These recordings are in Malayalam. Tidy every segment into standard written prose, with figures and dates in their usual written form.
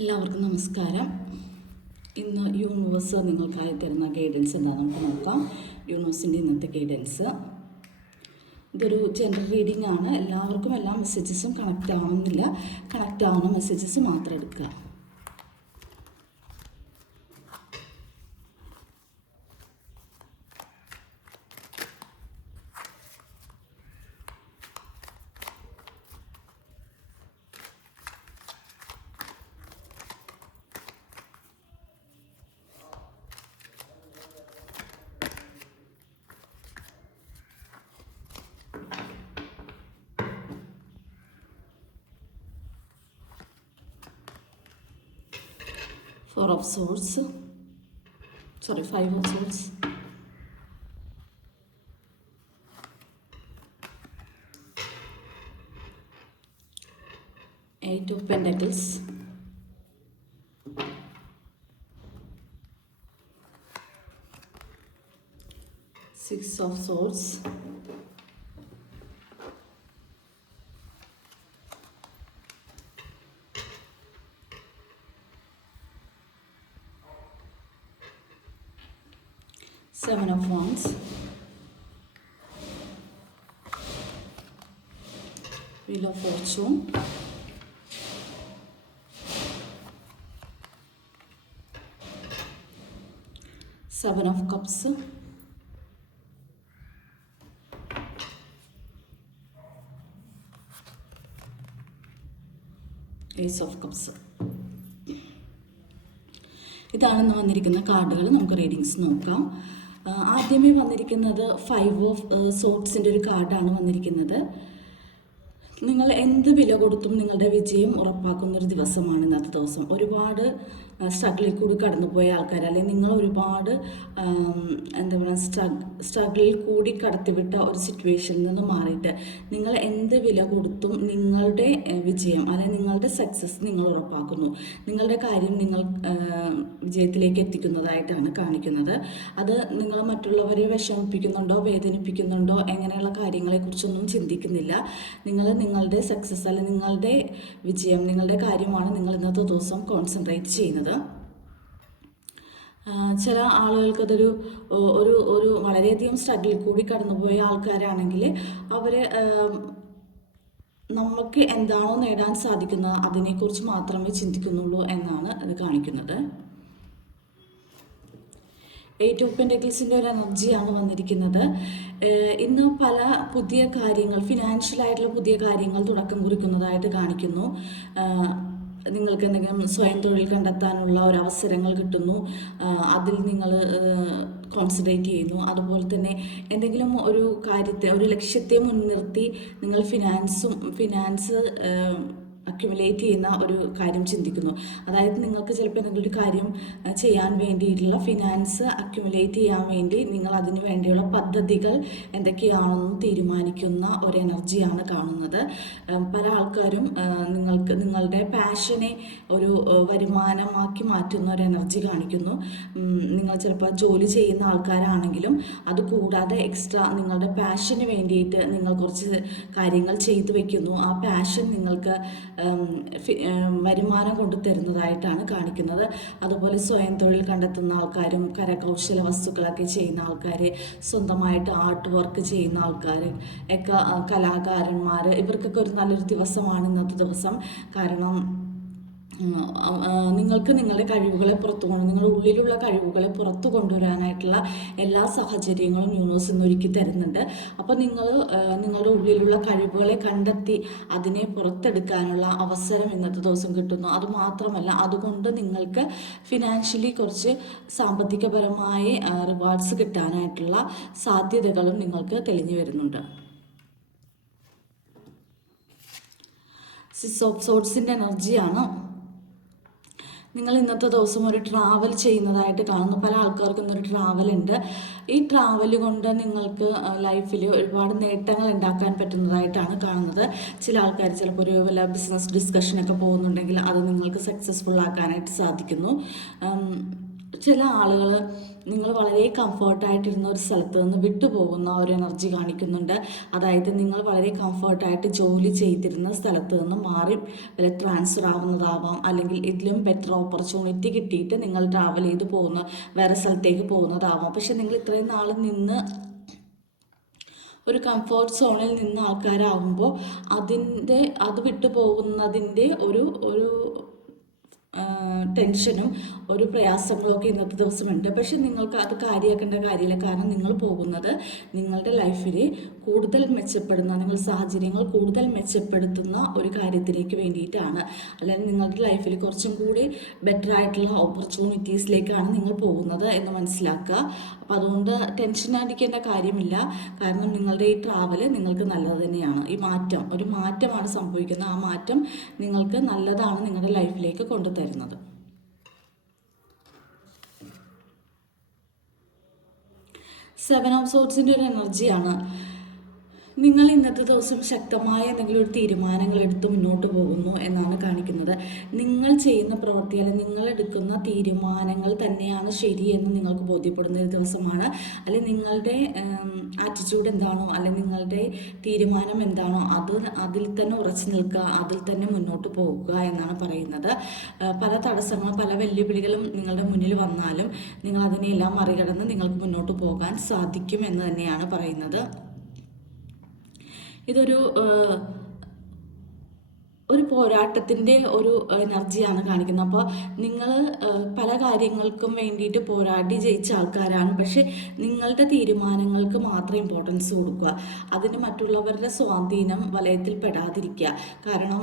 എല്ലാവർക്കും നമസ്കാരം. ഇന്ന് യൂണിവേഴ്സ് നിങ്ങൾക്കായി തരുന്ന ഗൈഡൻസ് എന്താണെന്ന് നമുക്ക് നോക്കാം. യൂണിവേഴ്സിൻ്റെ ഇന്നത്തെ ഗൈഡൻസ് ഇതൊരു ജനറൽ റീഡിംഗ് ആണ്. എല്ലാവർക്കും എല്ലാ മെസ്സേജസും കണക്റ്റ് ആവുന്നില്ല. കണക്റ്റ് ആവുന്ന മെസ്സേജസ് മാത്രം എടുക്കുക. Four of Swords, sorry, Five of Swords, Eight of Pentacles, Six of Swords, Seven of Wands, Wheel of Fortune, Seven of Cups, Ace of Cups. ഇതാണ് വന്നിരിക്കുന്ന കാർഡുകൾ. നമുക്ക് റീഡിങ്സ് നോക്കാം. ആദ്യമേ വന്നിരിക്കുന്നത് ഫൈവ് ഓഫ് സോർട്സിൻ്റെ ഒരു കാർഡാണ് വന്നിരിക്കുന്നത്. നിങ്ങൾ എന്ത് വില കൊടുത്തും നിങ്ങളുടെ വിജയം ഉറപ്പാക്കുന്നൊരു ദിവസമാണ് ഇന്നത്തെ ദിവസം. ഒരുപാട് സ്ട്രഗിളിൽ കൂടി കടന്നുപോയ ആൾക്കാർ, അല്ലെങ്കിൽ നിങ്ങൾ ഒരുപാട് എന്താ പറയുക സ്ട്രഗിളിൽ കൂടി കടത്തിവിട്ട ഒരു സിറ്റുവേഷനിൽ നിന്ന് മാറിയിട്ട് നിങ്ങൾ എന്ത് വില കൊടുത്തും നിങ്ങളുടെ വിജയം അല്ലെങ്കിൽ നിങ്ങളുടെ സക്സസ് നിങ്ങൾ ഉറപ്പാക്കുന്നു. നിങ്ങളുടെ കാര്യം നിങ്ങൾ വിജയത്തിലേക്ക് എത്തിക്കുന്നതായിട്ടാണ് കാണിക്കുന്നത്. അത് നിങ്ങൾ മറ്റുള്ളവരെ വിഷമിപ്പിക്കുന്നുണ്ടോ വേദനിപ്പിക്കുന്നുണ്ടോ എങ്ങനെയുള്ള കാര്യങ്ങളെക്കുറിച്ചൊന്നും ചിന്തിക്കുന്നില്ല. നിങ്ങളുടെ സക്സസ് അല്ലെങ്കിൽ നിങ്ങളുടെ വിജയം, നിങ്ങളുടെ കാര്യമാണ് നിങ്ങൾ ഇന്നത്തെ ദിവസം കോൺസെൻട്രേറ്റ് ചെയ്യുന്നത്. ചില ആളുകൾക്കതൊരു ഒരു വളരെയധികം സ്ട്രഗിളിൽ കൂടി കടന്നുപോയ ആൾക്കാരാണെങ്കിൽ അവർ നമുക്ക് എന്താണോ നേടാൻ സാധിക്കുന്നത് അതിനെക്കുറിച്ച് മാത്രമേ ചിന്തിക്കുന്നുള്ളൂ എന്നാണ് അത് കാണിക്കുന്നത്. എയ്റ്റ് ഓഫ് പെന്റക്കിൾസിൻ്റെ ഒരു എനർജിയാണ് വന്നിരിക്കുന്നത്. ഇന്ന് പല പുതിയ കാര്യങ്ങൾ, ഫിനാൻഷ്യലായിട്ടുള്ള പുതിയ കാര്യങ്ങൾ തുടക്കം കുറിക്കുന്നതായിട്ട് കാണിക്കുന്നു. നിങ്ങൾക്ക് എന്തെങ്കിലും സ്വയം തൊഴിൽ കണ്ടെത്താനുള്ള ഒരു അവസരങ്ങൾ കിട്ടുന്നു. അതിൽ നിങ്ങൾ കോൺസെൻട്രേറ്റ് ചെയ്യുന്നു. അതുപോലെ തന്നെ എന്തെങ്കിലും ഒരു കാര്യത്തെ, ഒരു ലക്ഷ്യത്തെ മുൻനിർത്തി നിങ്ങൾ ഫിനാൻസ് അക്യുമുലേറ്റ് ചെയ്യുന്ന ഒരു കാര്യം ചിന്തിക്കുന്നു. അതായത് നിങ്ങൾക്ക് ചിലപ്പോൾ എന്തെങ്കിലും ഒരു കാര്യം ചെയ്യാൻ വേണ്ടിയിട്ടുള്ള ഫിനാൻസ് അക്യുമുലേറ്റ് ചെയ്യാൻ വേണ്ടി നിങ്ങൾ അതിന് വേണ്ടിയുള്ള പദ്ധതികൾ എന്തൊക്കെയാണെന്ന് തീരുമാനിക്കുന്ന ഒരു എനർജിയാണ് കാണുന്നത്. പല ആൾക്കാരും നിങ്ങളുടെ പാഷനെ ഒരു വരുമാനമാക്കി മാറ്റുന്ന ഒരു എനർജി കാണിക്കുന്നു. നിങ്ങൾ ചിലപ്പോൾ ജോലി ചെയ്യുന്ന ആൾക്കാരാണെങ്കിലും അതുകൂടാതെ എക്സ്ട്രാ നിങ്ങളുടെ പാഷന് വേണ്ടിയിട്ട് നിങ്ങൾ കുറച്ച് കാര്യങ്ങൾ ചെയ്തു വയ്ക്കുന്നു. ആ പാഷൻ നിങ്ങൾക്ക് വരുമാനം കൊണ്ടു തരുന്നതായിട്ടാണ് കാണിക്കുന്നത്. അതുപോലെ സ്വയം തൊഴിൽ കണ്ടെത്തുന്ന ആൾക്കാരും കരകൗശല വസ്തുക്കളൊക്കെ ചെയ്യുന്ന ആൾക്കാർ, സ്വന്തമായിട്ട് ആർട്ട് വർക്ക് ചെയ്യുന്ന ആൾക്കാർ ഒക്കെ, കലാകാരന്മാർ, ഇവർക്കൊക്കെ ഒരു നല്ലൊരു ദിവസമാണ് ഇന്നത്തെ ദിവസം. കാരണം നിങ്ങൾക്ക് നിങ്ങളുടെ കഴിവുകളെ നിങ്ങളുടെ ഉള്ളിലുള്ള കഴിവുകളെ പുറത്തു കൊണ്ടുവരാനായിട്ടുള്ള എല്ലാ സാഹചര്യങ്ങളും യൂണിവേഴ്സ് ഇന്ന് ഒരുക്കി തരുന്നുണ്ട്. അപ്പോൾ നിങ്ങളുടെ ഉള്ളിലുള്ള കഴിവുകളെ കണ്ടെത്തി അതിനെ പുറത്തെടുക്കാനുള്ള അവസരം ഇന്നത്തെ ദിവസം കിട്ടുന്നു. അതുമാത്രമല്ല, അതുകൊണ്ട് നിങ്ങൾക്ക് ഫിനാൻഷ്യലി കുറച്ച് സാമ്പത്തികപരമായ റിവാർഡ്സ് കിട്ടാനായിട്ടുള്ള സാധ്യതകളും നിങ്ങൾക്ക് തെളിഞ്ഞു വരുന്നുണ്ട്. സിക്സ് ഓഫ് സോർഡ്സിൻ്റെ എനർജിയാണ്. നിങ്ങൾ ഇന്നത്തെ ദിവസം ഒരു ട്രാവൽ ചെയ്യുന്നതായിട്ട് കാണുന്നു. പല ആൾക്കാർക്കും ഇന്നൊരു ട്രാവൽ ഉണ്ട്. ഈ ട്രാവൽ കൊണ്ട് നിങ്ങൾക്ക് ലൈഫിൽ ഒരുപാട് നേട്ടങ്ങൾ ഉണ്ടാക്കാൻ പറ്റുന്നതായിട്ടാണ് കാണുന്നത്. ചില ആൾക്കാർ ചിലപ്പോൾ ഒരു വല്ല ബിസിനസ് ഡിസ്കഷനൊക്കെ പോകുന്നുണ്ടെങ്കിൽ അത് നിങ്ങൾക്ക് സക്സസ്ഫുൾ ആക്കാനായിട്ട് സാധിക്കുന്നു. ചില ആളുകൾ നിങ്ങൾ വളരെ കംഫർട്ടായിട്ടിരുന്ന ഒരു സ്ഥലത്ത് നിന്ന് വിട്ടുപോകുന്ന ഒരു എനർജി കാണിക്കുന്നുണ്ട്. അതായത് നിങ്ങൾ വളരെ കംഫർട്ടായിട്ട് ജോലി ചെയ്തിരുന്ന സ്ഥലത്ത് നിന്ന് മാറി വല്ല ട്രാൻസ്ഫർ ആവുന്നതാവാം, അല്ലെങ്കിൽ ഇതിലും ബെറ്റർ ഓപ്പർച്യൂണിറ്റി കിട്ടിയിട്ട് നിങ്ങൾ ട്രാവൽ ചെയ്ത് പോകുന്ന വേറെ സ്ഥലത്തേക്ക് പോകുന്നതാവാം. പക്ഷെ നിങ്ങൾ ഇത്രയും നാൾ നിന്ന് ഒരു കംഫർട്ട് സോണിൽ നിന്ന ആൾക്കാരാകുമ്പോൾ അത് വിട്ടു പോകുന്നതിൻ്റെ ഒരു ടെൻഷനും ഒരു പ്രയാസങ്ങളൊക്കെ ഇന്നത്തെ ദിവസമുണ്ട്. പക്ഷെ നിങ്ങൾക്ക് അത് കാര്യമാക്കേണ്ട കാര്യമില്ല. കാരണം നിങ്ങൾ പോകുന്നത് നിങ്ങളുടെ ലൈഫിൽ കൂടുതൽ മെച്ചപ്പെടുന്ന, നിങ്ങൾ സാഹചര്യങ്ങൾ കൂടുതൽ മെച്ചപ്പെടുത്തുന്ന ഒരു കാര്യത്തിലേക്ക് വേണ്ടിയിട്ടാണ്. അല്ലെങ്കിൽ നിങ്ങളുടെ ലൈഫിൽ കുറച്ചും കൂടി ബെറ്റർ ആയിട്ടുള്ള ഓപ്പർച്യൂണിറ്റീസിലേക്കാണ് നിങ്ങൾ പോകുന്നത് എന്ന് മനസ്സിലാക്കുക. അപ്പോൾ അതുകൊണ്ട് ടെൻഷൻ അടിക്കേണ്ട കാര്യമില്ല. കാരണം നിങ്ങളുടെ ഈ ട്രാവൽ നിങ്ങൾക്ക് നല്ലത് തന്നെയാണ്. ഒരു മാറ്റമാണ് സംഭവിക്കുന്നത്. ആ മാറ്റം നിങ്ങൾക്ക് നല്ലതാണ് നിങ്ങളുടെ ലൈഫിലേക്ക് കൊണ്ടുതരുന്നത്. 7 ഓഫ് സോർട്സിൻ്റെ ഒരു എനർജിയാണ്. നിങ്ങൾ ഇന്നത്തെ ദിവസം ശക്തമായ എന്തെങ്കിലും ഒരു തീരുമാനങ്ങൾ എടുത്ത് മുന്നോട്ട് പോകുന്നു എന്നാണ് കാണിക്കുന്നത്. നിങ്ങൾ ചെയ്യുന്ന പ്രവൃത്തി അല്ലെങ്കിൽ നിങ്ങൾ എടുക്കുന്ന തീരുമാനങ്ങൾ തന്നെയാണ് ശരിയെന്ന് നിങ്ങൾക്ക് ബോധ്യപ്പെടുന്ന ഒരു ദിവസമാണ്. അല്ലെങ്കിൽ നിങ്ങളുടെ ആറ്റിറ്റ്യൂഡ് എന്താണോ, അല്ലെങ്കിൽ നിങ്ങളുടെ തീരുമാനം എന്താണോ അതിൽ തന്നെ ഉറച്ചു നിൽക്കുക, അതിൽ തന്നെ മുന്നോട്ട് പോകുക എന്നാണ് പറയുന്നത്. പല തടസ്സങ്ങളും പല വെല്ലുവിളികളും നിങ്ങളുടെ മുന്നിൽ വന്നാലും നിങ്ങൾ അതിനെല്ലാം മറികടന്ന് നിങ്ങൾക്ക് മുന്നോട്ട് പോകാൻ സാധിക്കും എന്ന് തന്നെയാണ് പറയുന്നത്. ഇതൊരു പോരാട്ടത്തിൻ്റെ ഒരു എനർജിയാണ് കാണിക്കുന്നത്. അപ്പോൾ നിങ്ങൾ പല കാര്യങ്ങൾക്കും വേണ്ടിയിട്ട് പോരാടി ജയിച്ച ആൾക്കാരാണ്. പക്ഷേ നിങ്ങളുടെ തീരുമാനങ്ങൾക്ക് മാത്രം ഇമ്പോർട്ടൻസ് കൊടുക്കുക. അതിന് മറ്റുള്ളവരുടെ സ്വാധീനം വലയത്തിൽ പെടാതിരിക്കുക. കാരണം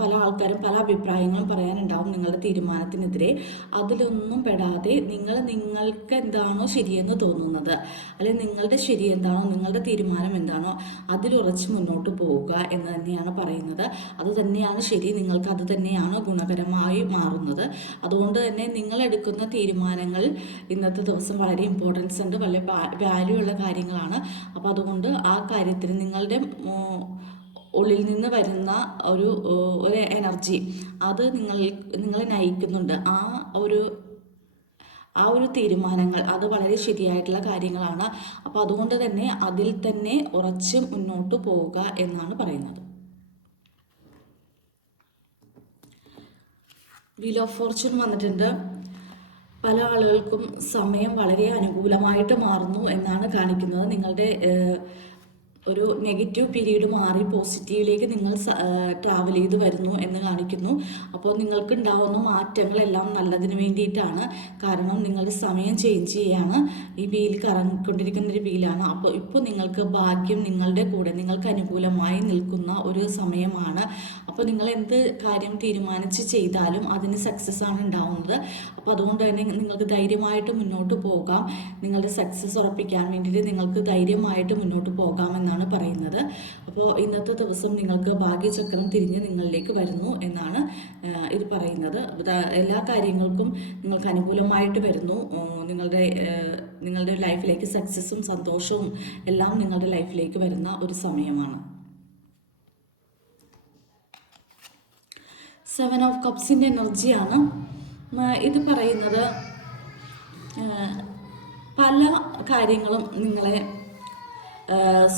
പല ആൾക്കാരും പല അഭിപ്രായങ്ങളും പറയാനുണ്ടാവും നിങ്ങളുടെ തീരുമാനത്തിനെതിരെ. അതിലൊന്നും പെടാതെ നിങ്ങൾക്ക് എന്താണോ ശരിയെന്ന് തോന്നുന്നത്, അല്ലെങ്കിൽ നിങ്ങളുടെ ശരി എന്താണോ, നിങ്ങളുടെ തീരുമാനം എന്താണോ അതിലുറച്ച് മുന്നോട്ട് പോവുക എന്ന് തന്നെയാണ് പറയുന്നത്. അത് തന്നെയാണ് ശരി. നിങ്ങൾക്ക് അത് തന്നെയാണ് ഗുണകരമായി മാറുന്നത്. അതുകൊണ്ട് തന്നെ നിങ്ങൾ എടുക്കുന്ന തീരുമാനങ്ങൾ ഇന്നത്തെ ദിവസം വളരെ ഇമ്പോർട്ടൻസ് ഉണ്ട്, വളരെ വാല്യൂ ഉള്ള കാര്യങ്ങളാണ്. അപ്പോൾ അതുകൊണ്ട് ആ കാര്യത്തിന് നിങ്ങളുടെ ഉള്ളിൽ നിന്ന് വരുന്ന ഒരു എനർജി അത് നിങ്ങളെ നയിക്കുന്നുണ്ട്. ആ ഒരു തീരുമാനങ്ങൾ അത് വളരെ ശരിയായിട്ടുള്ള കാര്യങ്ങളാണ്. അപ്പോൾ അതുകൊണ്ട് തന്നെ അതിൽ തന്നെ ഉറച്ച് മുന്നോട്ട് പോവുക എന്നാണ് പറയുന്നത്. വീൽ ഓഫ് ഫോർച്യൂൺ വന്നിട്ടുണ്ട്. പല ആളുകൾക്കും സമയം വളരെ അനുകൂലമായിട്ട് മാറുന്നു എന്നാണ് കാണിക്കുന്നത്. നിങ്ങളുടെ ഒരു നെഗറ്റീവ് പീരീഡ് മാറി പോസിറ്റീവിലേക്ക് നിങ്ങൾ ട്രാവൽ ചെയ്ത് വരുന്നു എന്ന് കാണിക്കുന്നു. അപ്പോൾ നിങ്ങൾക്ക് ഉണ്ടാവുന്ന മാറ്റങ്ങളെല്ലാം നല്ലതിന് വേണ്ടിയിട്ടാണ്. കാരണം നിങ്ങളുടെ സമയം ചേഞ്ച് ചെയ്യാണ്. ഈ വീൽ കറങ്ങിക്കൊണ്ടിരിക്കുന്നൊരു വീലാണ്. അപ്പോൾ ഇപ്പോൾ നിങ്ങൾക്ക് ഭാഗ്യം നിങ്ങളുടെ കൂടെ, നിങ്ങൾക്ക് അനുകൂലമായി നിൽക്കുന്ന ഒരു സമയമാണ്. അപ്പോൾ നിങ്ങൾ എന്ത് കാര്യം തീരുമാനിച്ച് ചെയ്താലും അതിന് സക്സസ് ആണ് ഉണ്ടാവുന്നത്. അപ്പോൾ അതുകൊണ്ട് തന്നെ നിങ്ങൾക്ക് ധൈര്യമായിട്ട് മുന്നോട്ട് പോകാം. നിങ്ങളുടെ സക്സസ് ഉറപ്പിക്കാൻ വേണ്ടിയിട്ട് നിങ്ങൾക്ക് ധൈര്യമായിട്ട് മുന്നോട്ട് പോകാമെന്നാണ് പറയുന്നത്. അപ്പോൾ ഇന്നത്തെ ദിവസം നിങ്ങൾക്ക് ഭാഗ്യചക്രം തിരിഞ്ഞ് നിങ്ങളിലേക്ക് വരുന്നു എന്നാണ് ഇത് പറയുന്നത്. എല്ലാ കാര്യങ്ങൾക്കും നിങ്ങൾക്ക് അനുകൂലമായിട്ട് വരുന്നു. നിങ്ങളുടെ ലൈഫിലേക്ക് സക്സസ്സും സന്തോഷവും എല്ലാം നിങ്ങളുടെ ലൈഫിലേക്ക് വരുന്ന ഒരു സമയമാണ്. 7 ഓഫ് കപ്സിൻ്റെ എനർജിയാണ് ഇത് പറയുന്നത്. പല കാര്യങ്ങളും നിങ്ങളെ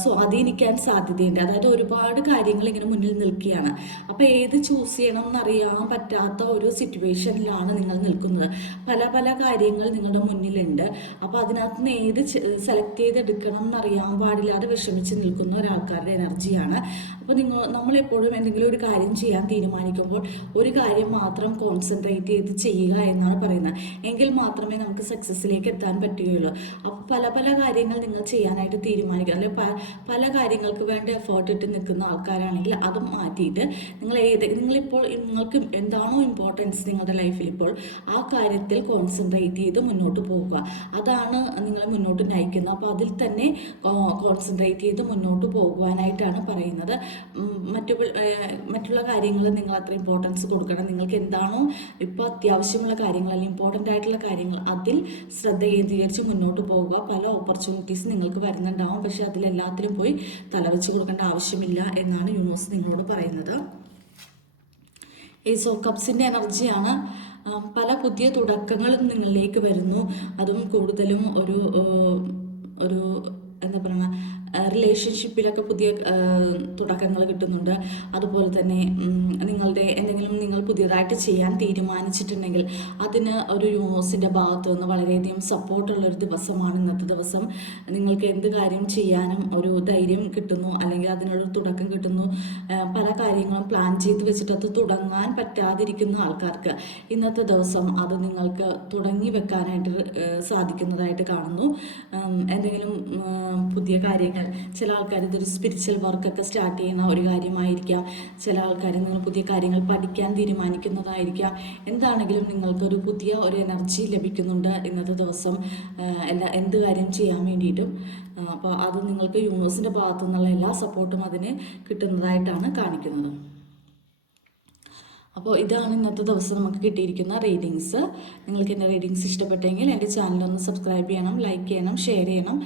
സ്വാധീനിക്കാൻ സാധ്യതയുണ്ട്. അതായത് ഒരുപാട് കാര്യങ്ങൾ ഇങ്ങനെ മുന്നിൽ നിൽക്കുകയാണ്. അപ്പോൾ ഏത് ചൂസ് ചെയ്യണം എന്നറിയാൻ പറ്റാത്ത ഒരു സിറ്റുവേഷനിലാണ് നിങ്ങൾ നിൽക്കുന്നത്. പല കാര്യങ്ങൾ നിങ്ങളുടെ മുന്നിലുണ്ട്. അപ്പോൾ അതിനകത്ത് നിന്ന് ഏത് സെലക്ട് ചെയ്തെടുക്കണം എന്നറിയാൻ പാടില്ലാതെ വിഷമിച്ച് നിൽക്കുന്ന ഒരാൾക്കാരുടെ എനർജിയാണ്. അപ്പോൾ നമ്മളെപ്പോഴും എന്തെങ്കിലും ഒരു കാര്യം ചെയ്യാൻ തീരുമാനിക്കുമ്പോൾ ഒരു കാര്യം മാത്രം കോൺസെൻട്രേറ്റ് ചെയ്ത് ചെയ്യുക എന്നാണ് പറയുന്നത്. എങ്കിൽ മാത്രമേ നമുക്ക് സക്സസ്സിലേക്ക് എത്താൻ പറ്റുകയുള്ളൂ. അപ്പോൾ പല കാര്യങ്ങൾ നിങ്ങൾ ചെയ്യാനായിട്ട് തീരുമാനിക്കുക. പല കാര്യങ്ങൾക്ക് വേണ്ടി എഫേർട്ട് ഇട്ട് നിൽക്കുന്ന ആൾക്കാരാണെങ്കിൽ അത് മാറ്റിയിട്ട് നിങ്ങളിപ്പോൾ നിങ്ങൾക്ക് എന്താണോ ഇമ്പോർട്ടൻസ് നിങ്ങളുടെ ലൈഫിൽ ഇപ്പോൾ ആ കാര്യത്തിൽ കോൺസെൻട്രേറ്റ് ചെയ്ത് മുന്നോട്ട് പോകുക. അതാണ് നിങ്ങളെ മുന്നോട്ട് നയിക്കുന്നത്. അപ്പോൾ അതിൽ തന്നെ കോൺസെൻട്രേറ്റ് ചെയ്ത് മുന്നോട്ട് പോകുവാനായിട്ടാണ് പറയുന്നത്. മറ്റുള്ള കാര്യങ്ങൾ നിങ്ങൾ അത്ര ഇമ്പോർട്ടൻസ് കൊടുക്കണം. നിങ്ങൾക്ക് എന്താണോ ഇപ്പോൾ അത്യാവശ്യമുള്ള കാര്യങ്ങൾ അല്ലെങ്കിൽ ഇമ്പോർട്ടൻ്റ് ആയിട്ടുള്ള കാര്യങ്ങൾ അതിൽ ശ്രദ്ധ കേന്ദ്രീകരിച്ച് മുന്നോട്ട് പോകുക. പല ഓപ്പർച്യൂണിറ്റീസ് നിങ്ങൾക്ക് വരുന്നുണ്ടാവും. പക്ഷെ അതിലെല്ലാത്തിലും പോയി തലവെച്ച് കൊടുക്കേണ്ട ആവശ്യമില്ല എന്നാണ് യൂണിവേഴ്സ് നിങ്ങളോട് പറയുന്നത്. ഏസ് ഓഫ് കപ്സിൻ്റെ എനർജിയാണ്. പല പുതിയ തുടക്കങ്ങളും നിങ്ങളിലേക്ക് വരുന്നു. അതും കൂടുതലും ഒരു എന്താ പറയുക, റിലേഷൻഷിപ്പിലൊക്കെ പുതിയ തുടക്കങ്ങൾ കിട്ടുന്നുണ്ട്. അതുപോലെ തന്നെ നിങ്ങൾ പുതിയതായിട്ട് ചെയ്യാൻ തീരുമാനിച്ചിട്ടുണ്ടെങ്കിൽ അതിന് ഒരു യൂണിവേഴ്സിൻ്റെ ഭാഗത്തു നിന്ന് വളരെയധികം സപ്പോർട്ടുള്ളൊരു ദിവസമാണ് ഇന്നത്തെ ദിവസം. നിങ്ങൾക്ക് എന്ത് കാര്യം ചെയ്യാനും ഒരു ധൈര്യം കിട്ടുന്നു, അല്ലെങ്കിൽ അതിനൊരു തുടക്കം കിട്ടുന്നു. പല കാര്യങ്ങളും പ്ലാൻ ചെയ്ത് വെച്ചിട്ട് അത് തുടങ്ങാൻ പറ്റാതിരിക്കുന്ന ആൾക്കാർക്ക് ഇന്നത്തെ ദിവസം അത് നിങ്ങൾക്ക് തുടങ്ങി വെക്കാനായിട്ട് സാധിക്കുന്നതായിട്ട് കാണുന്നു. എന്തെങ്കിലും പുതിയ കാര്യങ്ങൾ, ചില ആൾക്കാർ ഇതൊരു സ്പിരിച്വൽ വർക്കൊക്കെ സ്റ്റാർട്ട് ചെയ്യുന്ന ഒരു കാര്യമായിരിക്കാം. ചില ആൾക്കാർ നിങ്ങൾ പുതിയ കാര്യങ്ങൾ പഠിക്കാൻ തീരുമാനിക്കുന്നതായിരിക്കാം. എന്താണെങ്കിലും നിങ്ങൾക്കൊരു പുതിയ ഒരു എനർജി ലഭിക്കുന്നുണ്ട് ഇന്നത്തെ ദിവസം എന്ത് കാര്യം ചെയ്യാൻ വേണ്ടിയിട്ടും. അപ്പോൾ അത് നിങ്ങൾക്ക് യൂണിവേഴ്സിൻ്റെ ഭാഗത്തു നിന്നുള്ള എല്ലാ സപ്പോർട്ടും അതിന് കിട്ടുന്നതായിട്ടാണ് കാണിക്കുന്നത്. അപ്പോൾ ഇതാണ് ഇന്നത്തെ ദിവസം നമുക്ക് കിട്ടിയിരിക്കുന്ന റീഡിങ്സ്. നിങ്ങൾക്ക് എൻ്റെ റീഡിങ്സ് ഇഷ്ടപ്പെട്ടെങ്കിൽ എൻ്റെ ചാനലൊന്ന് സബ്സ്ക്രൈബ് ചെയ്യണം, ലൈക്ക് ചെയ്യണം, ഷെയർ ചെയ്യണം.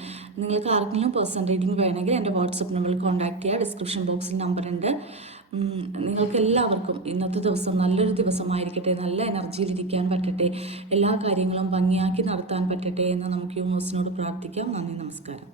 നിങ്ങൾക്ക് ആർക്കെങ്കിലും പേഴ്സണൽ റീഡിംഗ് വേണമെങ്കിൽ എൻ്റെ വാട്സപ്പ് നമ്പറിൽ കോൺടാക്ട് ചെയ്യുക. ഡിസ്ക്രിപ്ഷൻ ബോക്സിൽ നമ്പറുണ്ട്. നിങ്ങൾക്ക് എല്ലാവർക്കും ഇന്നത്തെ ദിവസം നല്ലൊരു ദിവസമായിരിക്കട്ടെ, നല്ല എനർജിയിലിരിക്കാൻ പറ്റട്ടെ, എല്ലാ കാര്യങ്ങളും ഭംഗിയാക്കി നടത്താൻ പറ്റട്ടെ എന്ന് നമുക്ക് യൂണിവേഴ്സിനോട് പ്രാർത്ഥിക്കാം. നന്ദി, നമസ്കാരം.